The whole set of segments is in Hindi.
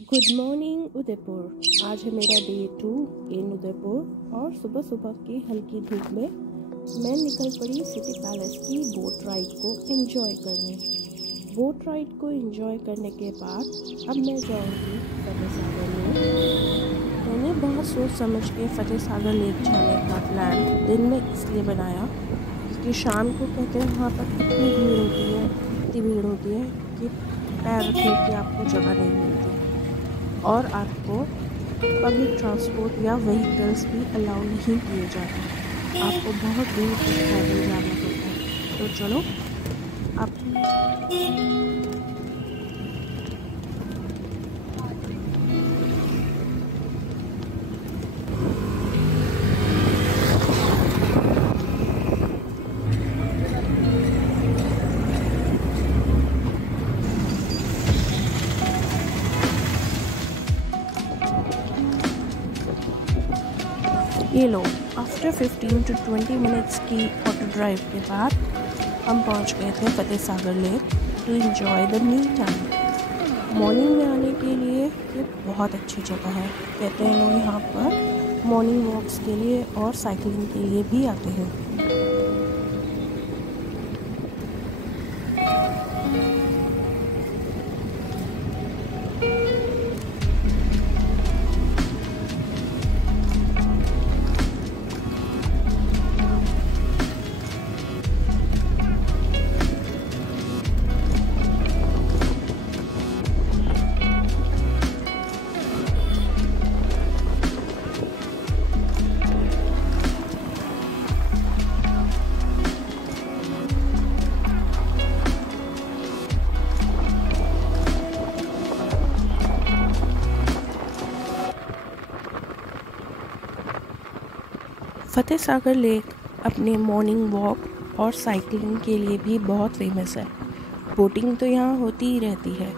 Good morning Udaipur. आज है मेरा डे 2 इन उदयपुर और सुबह सुबह की हल्की धूप में मैं निकल पड़ी सिटी पैलेस की बोट राइड को एंजॉय करने। बोट राइड को एंजॉय करने के बाद अब मैं जाऊंगी फतेह सागर लेक। मैंने बहुत सोच समझ के फतेह सागर लेक जाने का प्लान दिन में इसलिए बनाया क्योंकि शाम को कहते हैं वहाँ पर इतनी भीड़ होती है कि पैर रखने की आपको जगह नहीं मिलती और आपको पब्लिक ट्रांसपोर्ट या व्हीकल्स भी अलाउ नहीं किए जाते। आपको बहुत दूर तक पैदल जाना पड़ता है। तो चलो आप ये लो। आफ्टर 15 to 20 मिनट्स की ऑटो ड्राइव के बाद हम पहुंच गए थे Fateh Sagar lake to enjoy the new time. Morning में आने के लिए ये बहुत अच्छी जगह है। कहते हैं लोग यहाँ पर मॉर्निंग वॉक्स के लिए और साइकिलिंग के लिए भी आते हैं। फतेह सागर लेक अपने मॉर्निंग वॉक और साइकिलिंग के लिए भी बहुत फेमस है। बोटिंग तो यहाँ होती ही रहती है,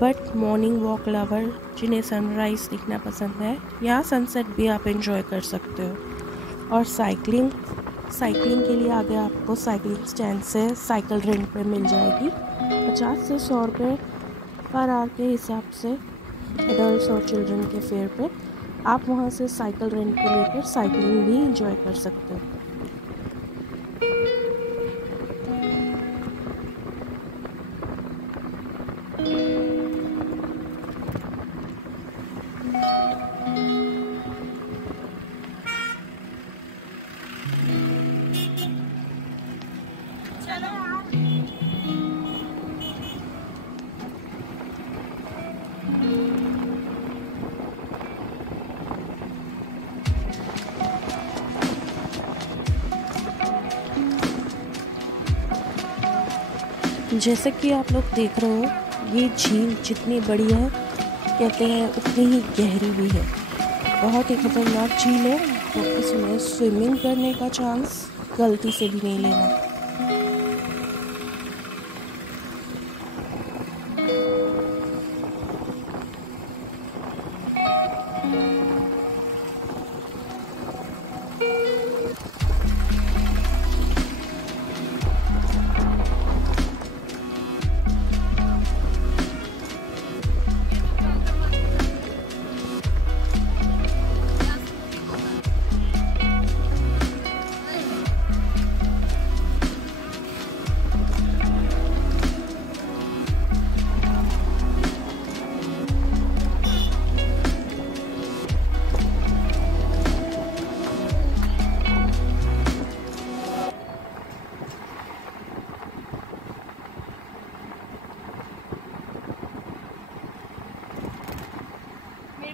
बट मॉर्निंग वॉक लवर जिन्हें सनराइज़ देखना पसंद है या सनसेट भी आप एंजॉय कर सकते हो। और साइकिलिंग के लिए आगे आपको साइकिलिंग स्टैंड से साइकिल रेंट पे मिल जाएगी। 50 से 100 रुपये पर आवर के हिसाब से एडल्ट्स और चिल्ड्रन के फेयर पे आप वहाँ से साइकिल रेंट पे लेकर साइकिलिंग भी एंजॉय कर सकते हो। जैसे कि आप लोग देख रहे हो, ये झील जितनी बड़ी है कहते हैं उतनी ही गहरी भी है। बहुत ही खतरनाक झील है, तो इसमें स्विमिंग करने का चांस गलती से भी नहीं लेना।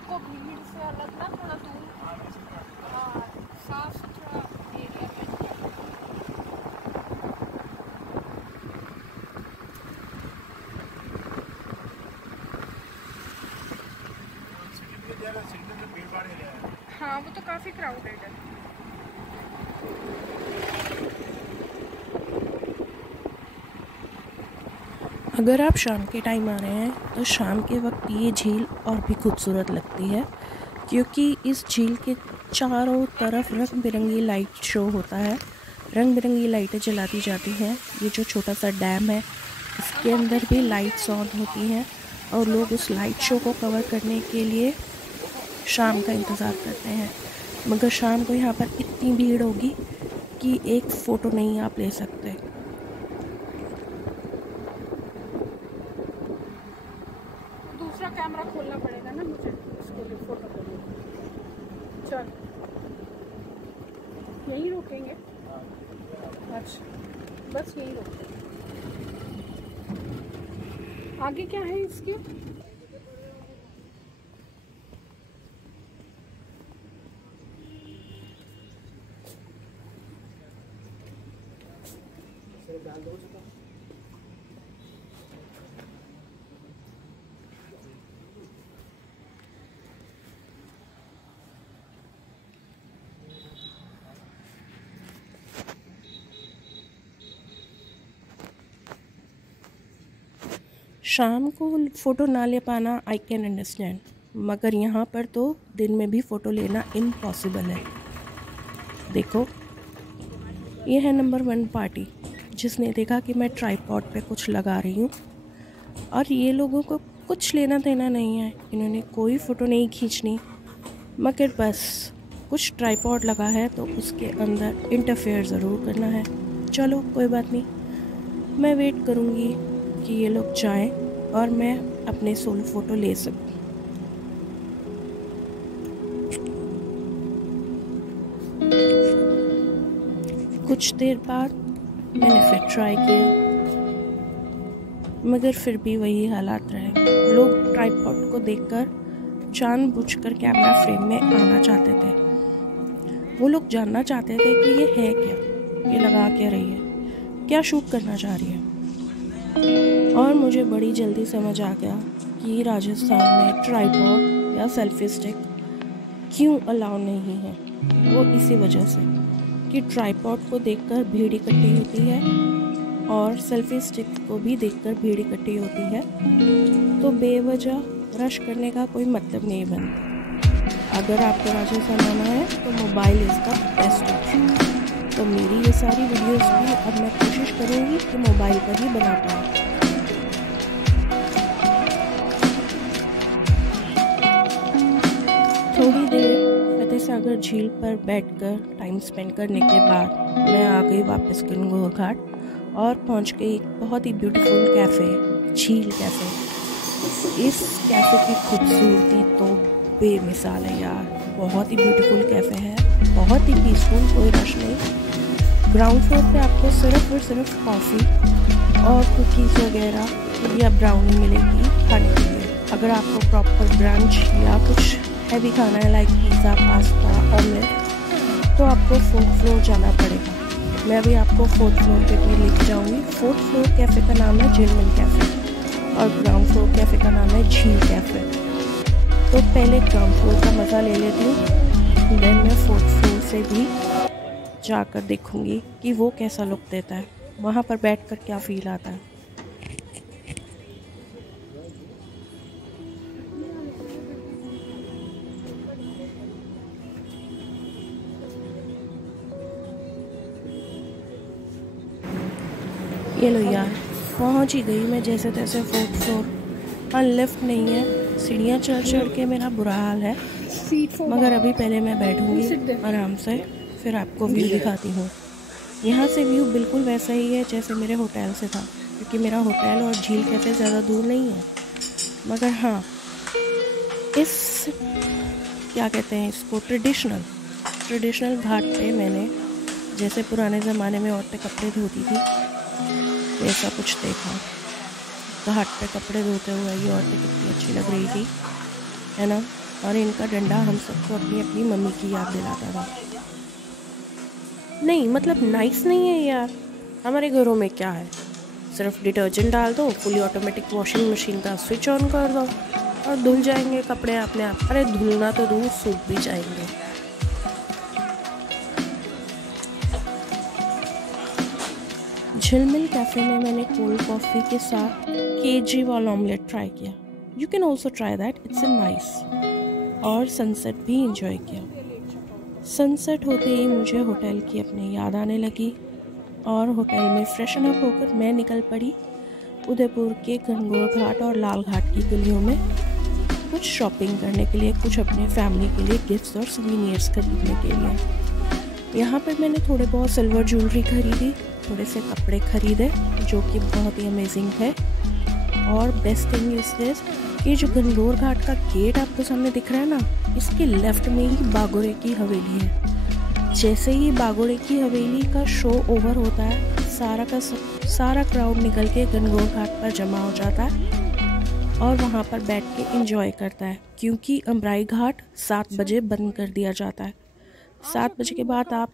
को भीड़ से अलग ना थोड़ा दूर साफ सुथरा एरिया में। हाँ, वो तो काफी क्राउडेड है। अगर आप शाम के टाइम आ रहे हैं तो शाम के वक्त ये झील और भी खूबसूरत लगती है, क्योंकि इस झील के चारों तरफ रंग बिरंगी लाइट शो होता है। रंग बिरंगी लाइटें जलाती जाती हैं। ये जो छोटा सा डैम है इसके अंदर भी लाइट्स ऑन होती हैं और लोग उस लाइट शो को कवर करने के लिए शाम का इंतज़ार करते हैं। मगर शाम को यहाँ पर इतनी भीड़ होगी कि एक फ़ोटो नहीं आप ले सकते। दूसरा कैमरा खोलना पड़ेगा ना मुझे उसके लिए, फोटो के लिए। चल यहीं रुकेंगे। अच्छा बस यहीं रुकते हैं। आगे क्या है इसके? शाम को फ़ोटो ना ले पाना आई कैन अंडरस्टैंड, मगर यहाँ पर तो दिन में भी फ़ोटो लेना इम्पॉसिबल है। देखो ये है नंबर 1 पार्टी जिसने देखा कि मैं ट्राइपॉड पे कुछ लगा रही हूँ, और ये लोगों को कुछ लेना देना नहीं है, इन्होंने कोई फ़ोटो नहीं खींचनी, मगर बस कुछ ट्राइपॉड लगा है तो उसके अंदर इंटरफेयर ज़रूर करना है। चलो कोई बात नहीं, मैं वेट करूँगी कि ये लोग जाएं और मैं अपने सोलो फ़ोटो ले सकूं। कुछ देर बाद मैंने फिर ट्राई किया, मगर फिर भी वही हालात रहे। लोग ट्राइपॉड को देखकर जानबूझकर कैमरा फ्रेम में आना चाहते थे। वो लोग जानना चाहते थे कि ये है क्या, ये लगा क्या रही है, क्या शूट करना चाह रही है। और मुझे बड़ी जल्दी समझ आ गया कि राजस्थान में ट्राइपॉड या सेल्फी स्टिक क्यों अलाउ नहीं है। वो इसी वजह से कि ट्राइपॉड को देखकर भीड़ इकट्ठी होती है और सेल्फी स्टिक को भी देखकर भीड़ इकट्ठी होती है, तो बेवजह रश करने का कोई मतलब नहीं बनता। अगर आपको राजस्थान आना है तो मोबाइल इसका बेस्ट ऑप्शन है। तो मेरी ये सारी वीडियोस भी अब मैं कोशिश करूँगी कि मोबाइल पर ही बना पाऊँ। थोड़ी देर फतेह सागर झील पर बैठकर टाइम स्पेंड करने के बाद मैं आ गई वापस गंगोह घाट और पहुंच गई एक बहुत ही ब्यूटीफुल कैफ़े, झील कैफ़े। इस कैफ़े की खूबसूरती तो बेमिसाल है यार, बहुत ही ब्यूटीफुल कैफ़े है, बहुत ही पीसफुल, कोई रश नहीं। ग्राउंड फ्लोर पे आपको सिर्फ और सिर्फ कॉफ़ी और कुकीज़ वगैरह या ब्राउनी मिलेगी खाने के लिए। अगर आपको प्रॉपर ब्रंच या कुछ हैवी खाना है लाइक पिज़्ज़ा, पास्ता, ऑमलेट, तो आपको 4th फ्लोर जाना पड़ेगा। मैं अभी आपको 4th फ्लोर पे भी लेके जाऊँगी। 4th फ्लोर कैफ़े का नाम है झिलमिल कैफ़े और ग्राउंड फ्लोर कैफ़े का नाम है झील कैफ़े। तो पहले ग्राउंड फ्लोर का मज़ा ले लेती हूँ, देन मैं 4th फ्लोर से भी जाकर देखूँगी कि वो कैसा लुक देता है, वहाँ पर बैठकर क्या फ़ील आता है। ये लो यार, पहुंच ही गई मैं जैसे तैसे 4th फ्लोर। हाँ, लिफ्ट नहीं है, सीढ़ियाँ चढ़ चढ़ के मेरा बुरा हाल है, मगर अभी पहले मैं बैठूंगी आराम से, फिर आपको व्यू दिखाती हूँ। यहाँ से व्यू बिल्कुल वैसा ही है जैसे मेरे होटल से था, क्योंकि मेरा होटल और झील कैफ़े ज़्यादा दूर नहीं है। मगर हाँ, इस क्या कहते हैं इसको, ट्रेडिशनल घाट पे मैंने जैसे पुराने ज़माने में औरतें कपड़े धोती थी ऐसा कुछ देखा। घाट पे कपड़े धोते हुए ये औरतें कितनी अच्छी लग रही थी, है ना। और इनका डंडा हम सबको अपनी अपनी मम्मी की याद दिलाता था। नहीं मतलब नाइस नहीं है यार, हमारे घरों में क्या है, सिर्फ डिटर्जेंट डाल दो, फुली ऑटोमेटिक वॉशिंग मशीन का स्विच ऑन कर दो और धुल जाएंगे कपड़े अपने आप। अरे धुलना तो दूर, सूख भी जाएंगे। झिलमिल कैफ़े में मैंने कोल्ड कॉफ़ी के साथ केजरीवाल ऑमलेट ट्राई किया। You can also try that, it's nice. और सनसेट भी इंजॉय किया। सनसेट होते ही मुझे होटल की अपनी याद आने लगी और होटल में फ्रेशन अप होकर मैं निकल पड़ी उदयपुर के गणगौर घाट और लाल घाट की गलियों में कुछ शॉपिंग करने के लिए, कुछ अपने फैमिली के लिए गिफ्ट्स और सुवेनियर्स खरीदने के लिए। यहाँ पर मैंने थोड़े बहुत सिल्वर ज्वेलरी खरीदी, थोड़े से कपड़े खरीदे जो कि बहुत ही अमेजिंग है। और बेस्ट थिंग इज दिस कि जो गणगौर घाट का गेट आपको सामने दिख रहा है ना, इसके लेफ्ट में ही बागोरे की हवेली है। जैसे ही बागोरे की हवेली का शो ओवर होता है, सारा क्राउड निकल के गणगौर घाट पर जमा हो जाता है और वहाँ पर बैठ के एंजॉय करता है, क्योंकि अम्ब्राई घाट 7 बजे बंद कर दिया जाता है। 7 बजे के बाद आप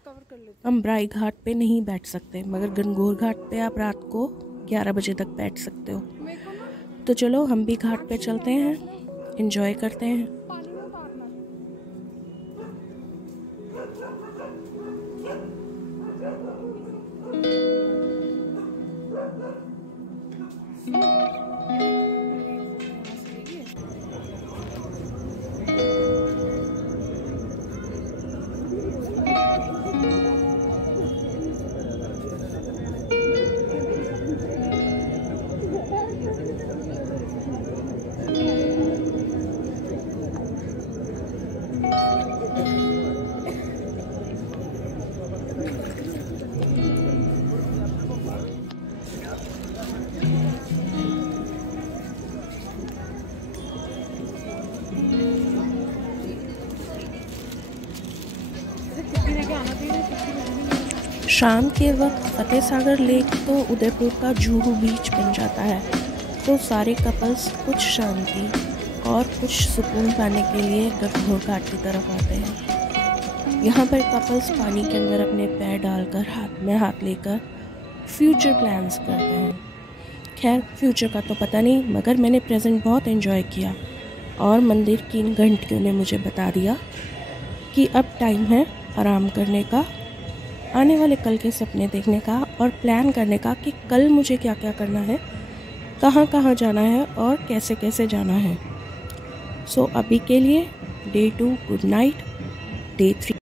अम्ब्राई घाट पे नहीं बैठ सकते, मगर गणगौर घाट पे आप रात को 11 बजे तक बैठ सकते हो। तो चलो हम भी घाट पे चलते हैं, एंजॉय करते हैं। शाम के वक्त फतेह सागर लेक तो उदयपुर का जुहू बीच बन जाता है, तो सारे कपल्स कुछ शांति और कुछ सुकून पाने के लिए गणगौर घाट की तरफ आते हैं। यहाँ पर कपल्स पानी के अंदर अपने पैर डालकर हाथ में हाथ लेकर फ्यूचर प्लान्स करते हैं। खैर फ्यूचर का तो पता नहीं, मगर मैंने प्रेजेंट बहुत एंजॉय किया और मंदिर की इन घंटियों ने मुझे बता दिया कि अब टाइम है आराम करने का, आने वाले कल के सपने देखने का और प्लान करने का कि कल मुझे क्या क्या करना है, कहाँ कहाँ जाना है और कैसे कैसे जाना है। सो अभी के लिए Day 2 गुड नाइट, Day 3